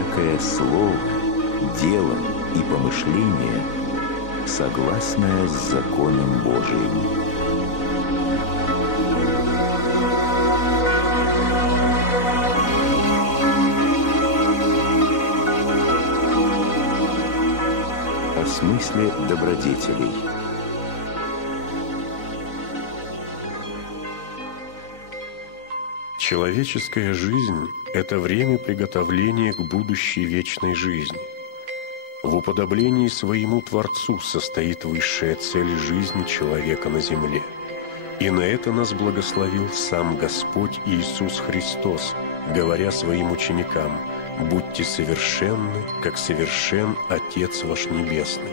всякое слово, дело и помышление, согласное с законом Божиим. О смысле добродетелей. Человеческая жизнь – это время приготовления к будущей вечной жизни. В уподоблении своему Творцу состоит высшая цель жизни человека на земле. И на это нас благословил сам Господь Иисус Христос, говоря своим ученикам: «Будьте совершенны, как совершен Отец ваш Небесный».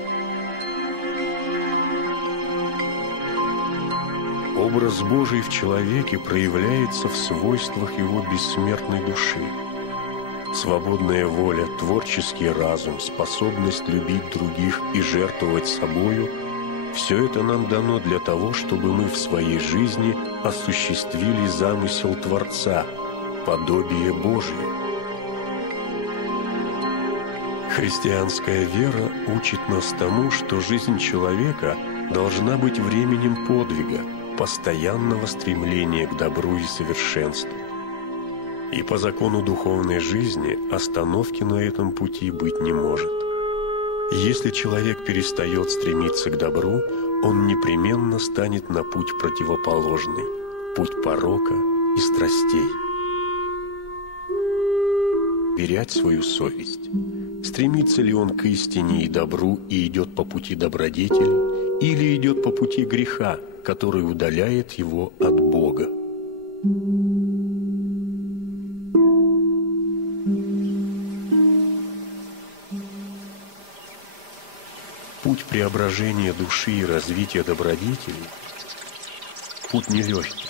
Образ Божий в человеке проявляется в свойствах его бессмертной души. Свободная воля, творческий разум, способность любить других и жертвовать собою – все это нам дано для того, чтобы мы в своей жизни осуществили замысел Творца, подобие Божие. Христианская вера учит нас тому, что жизнь человека должна быть временем подвига, постоянного стремления к добру и совершенству. И по закону духовной жизни остановки на этом пути быть не может. Если человек перестает стремиться к добру, он непременно станет на путь противоположный, путь порока и страстей. Верять свою совесть. Стремится ли он к истине и добру и идет по пути добродетели, или идет по пути греха, который удаляет его от Бога? Путь преображения души и развития добродетелей – путь нелегкий.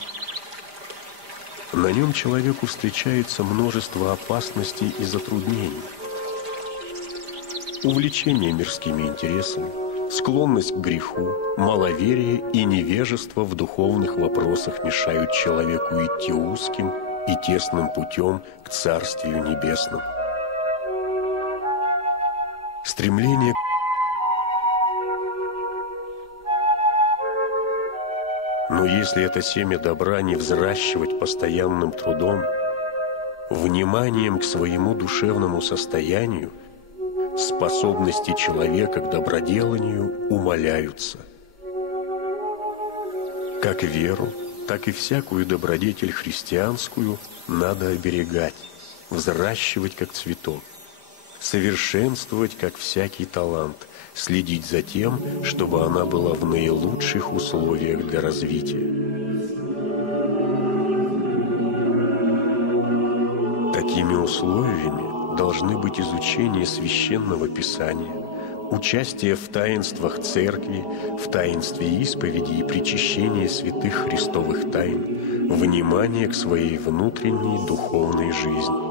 На нем человеку встречается множество опасностей и затруднений. Увлечение мирскими интересами, склонность к греху, маловерие и невежество в духовных вопросах мешают человеку идти узким и тесным путем к Царствию Небесному. Стремление Но если это семя добра не взращивать постоянным трудом, вниманием к своему душевному состоянию, способности человека к доброделанию умаляются. Как веру, так и всякую добродетель христианскую надо оберегать, взращивать как цветок, совершенствовать как всякий талант, следить за тем, чтобы она была в наилучших условиях для развития. Такими условиями должны быть изучение Священного Писания, участие в таинствах Церкви, в таинстве исповеди и причащения святых христовых тайн, внимание к своей внутренней духовной жизни.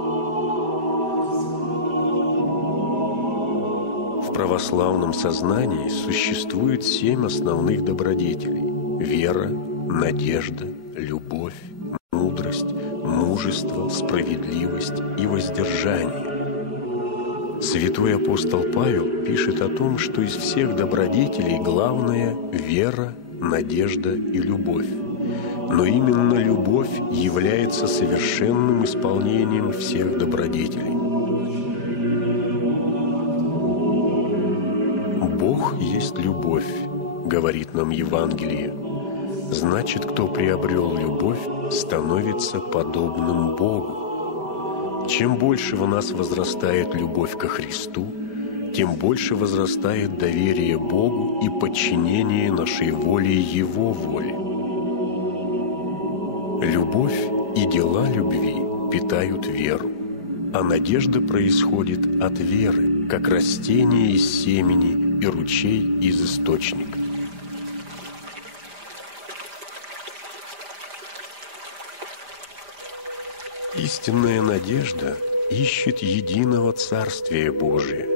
В православном сознании существует 7 основных добродетелей: вера, надежда, любовь, мудрость, мужество, справедливость и воздержание. Святой апостол Павел пишет о том, что из всех добродетелей главное – вера, надежда и любовь. Но именно любовь является совершенным исполнением всех добродетелей. «Бог есть любовь», — говорит нам Евангелие. Значит, кто приобрел любовь, становится подобным Богу. Чем больше в нас возрастает любовь ко Христу, тем больше возрастает доверие Богу и подчинение нашей воле Его воле. Любовь и дела любви питают веру, а надежда происходит от веры, как растение из семени и ручей из источника. Истинная надежда ищет единого Царствия Божия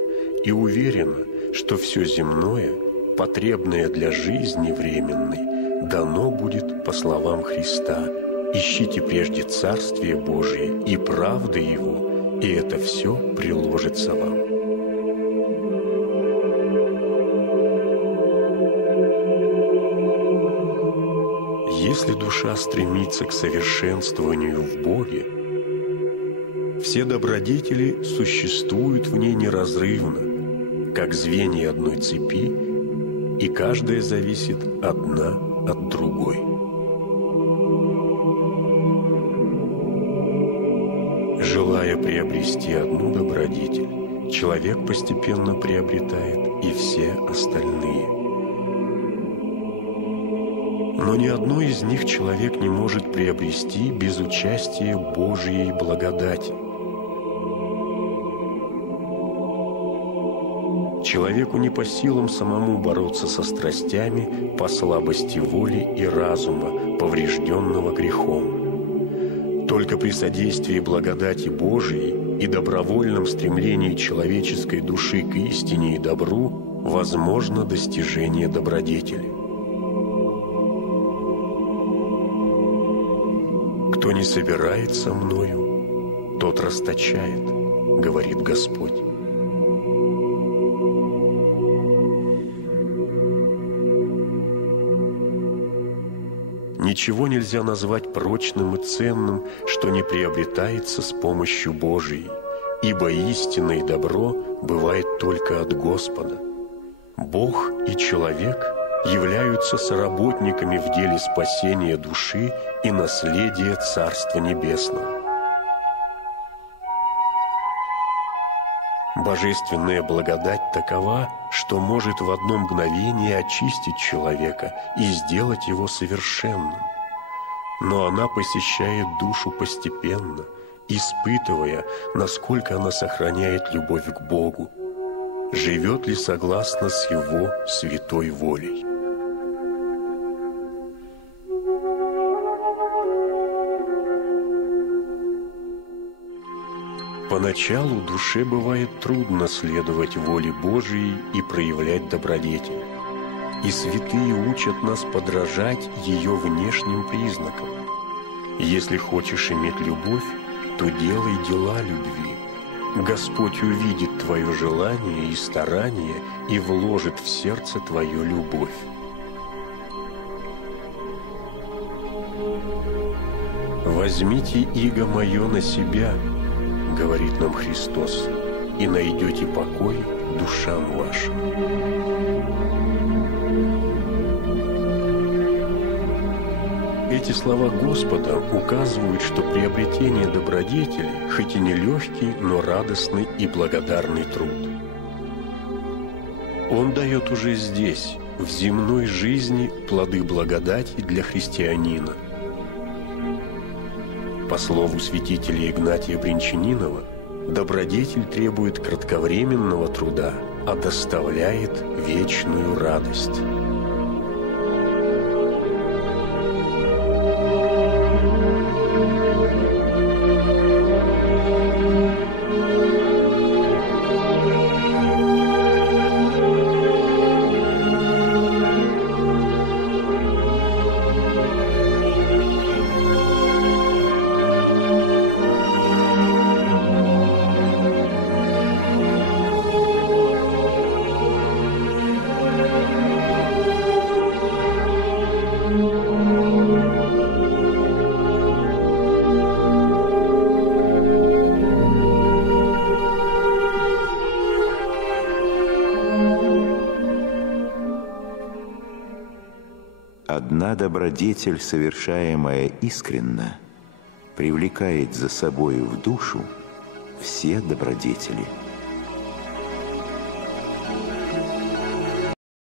и уверена, что все земное, потребное для жизни временной, дано будет по словам Христа: «Ищите прежде Царствие Божие и правды Его, и это все приложится вам. Если душа стремится к совершенствованию в Боге, все добродетели существуют в ней неразрывно, как звенья одной цепи, и каждая зависит одна от другой. Желая приобрести одну добродетель, человек постепенно приобретает и все остальные. Но ни одной из них человек не может приобрести без участия Божьей благодати. Человеку не по силам самому бороться со страстями по слабости воли и разума, поврежденного грехом. Только при содействии благодати Божией и добровольном стремлении человеческой души к истине и добру возможно достижение добродетели. «Кто не собирает со мною, тот расточает», — говорит Господь. Ничего нельзя назвать прочным и ценным, что не приобретается с помощью Божией, ибо истина и добро бывает только от Господа. Бог и человек являются соработниками в деле спасения души и наследия Царства Небесного. Божественная благодать такова, что может в одно мгновение очистить человека и сделать его совершенным. Но она посещает душу постепенно, испытывая, насколько она сохраняет любовь к Богу, живет ли согласно с Его святой волей. Поначалу душе бывает трудно следовать воле Божией и проявлять добродетель. И святые учат нас подражать ее внешним признакам. Если хочешь иметь любовь, то делай дела любви. Господь увидит твое желание и старание и вложит в сердце твою любовь. «Возьмите иго мое на себя, — говорит нам Христос, — и найдете покой душам вашим». Эти слова Господа указывают, что приобретение добродетели, хоть и нелегкий, но радостный и благодарный труд. Он дает уже здесь, в земной жизни, плоды благодати для христианина. По слову святителя Игнатия Бринчанинова, добродетель требует кратковременного труда, а доставляет вечную радость. Одна добродетель, совершаемая искренно, привлекает за собою в душу все добродетели.